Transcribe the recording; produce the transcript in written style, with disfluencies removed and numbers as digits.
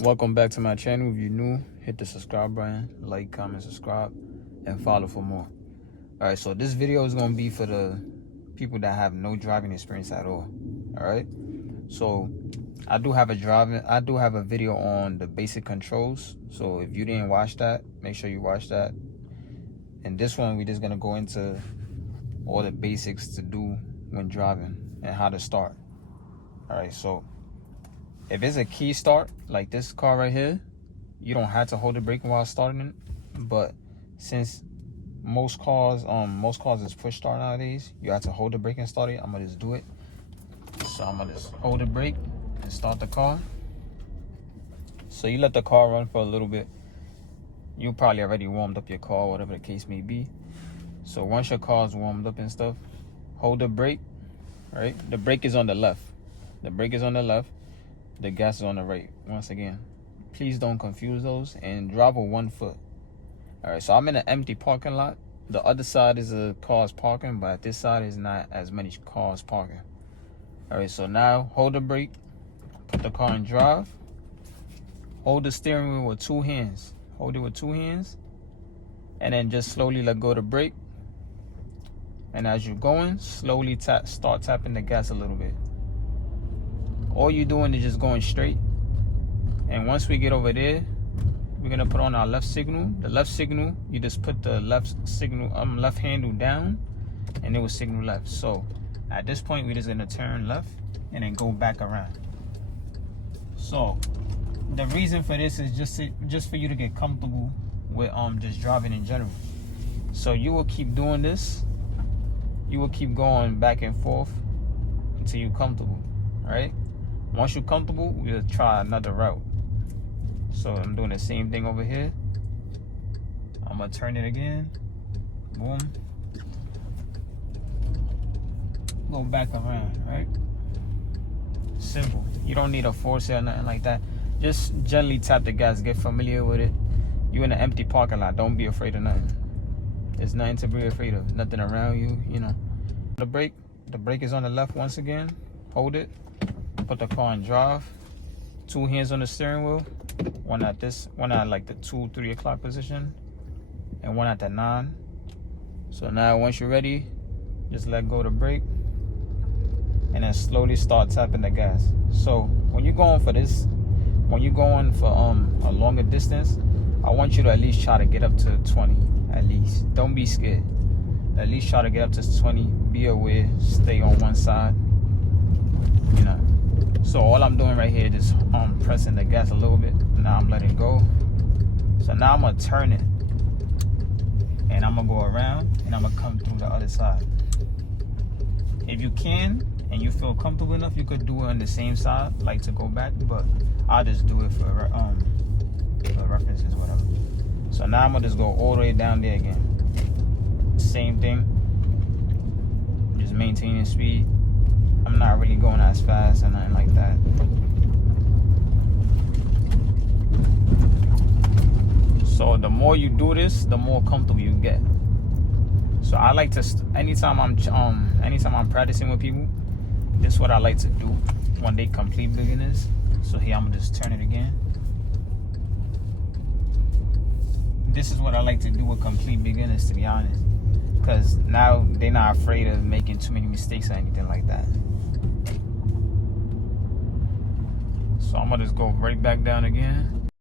Welcome back to my channel. If you're new, hit the subscribe button, like, comment, subscribe, and follow for more. All right, so this video is going to be for the people that have no driving experience at all. All right, so I do have a video on the basic controls. So if you didn't watch that, make sure you watch that. And this one, we're just going to go into all the basics to do when driving and how to start. All right, so if it's a key start, like this car right here, you don't have to hold the brake while starting it. But since most cars is push start nowadays, you have to hold the brake and start it. I'm gonna just do it. So I'm gonna just hold the brake and start the car. So you let the car run for a little bit. You probably already warmed up your car, whatever the case may be. So once your car's warmed up and stuff, hold the brake, right? The brake is on the left. The brake is on the left. The gas is on the right. Once again, please don't confuse those and drive with 1 foot. All right, so I'm in an empty parking lot. The other side is a cars parking, but this side is not as many cars parking. All right, so now hold the brake, put the car in drive, hold the steering wheel with 2 hands. Hold it with 2 hands, and then just slowly let go of the brake. And as you're going, slowly start tapping the gas a little bit. All you're doing is just going straight. And once we get over there, we're gonna put on our left signal. The left signal, you just put the left handle down, and it will signal left. So at this point, we're just gonna turn left and then go back around. So the reason for this is just for you to get comfortable with just driving in general. So you will keep doing this. You will keep going back and forth until you're comfortable, right? Once you're comfortable, we'll try another route. So I'm doing the same thing over here. I'm gonna turn it again. Boom. Go back around, right? Simple. You don't need a force or nothing like that. Just gently tap the gas. Get familiar with it. You're in an empty parking lot. Don't be afraid of nothing. There's nothing to be afraid of. Nothing around you, you know. The brake is on the left once again. Hold it. Put the car in drive. 2 hands on the steering wheel. One at like the 2-3 o'clock position, and one at the 9. So now once you're ready, just let go of the brake, and then slowly start tapping the gas. So when you're going for a longer distance, I want you to at least try to get up to 20. At least, don't be scared. At least try to get up to 20. Be aware. Stay on one side. You know. So all I'm doing right here is just pressing the gas a little bit. Now I'm letting go. So now I'm gonna turn it, and I'm gonna go around, and I'm gonna come through the other side. If you can and you feel comfortable enough, you could do it on the same side, like to go back. But I'll just do it for references, whatever. So now I'm gonna just go all the way down there again. Same thing. Just maintaining speed. I'm not really going as fast and nothing like that. So the more you do this, the more comfortable you get. So I like to anytime I'm practicing with people, this is what I like to do when they complete beginners. So here I'm gonna just turn it again. This is what I like to do with complete beginners, to be honest, because now they're not afraid of making too many mistakes or anything like that. So I'm gonna just go right back down again.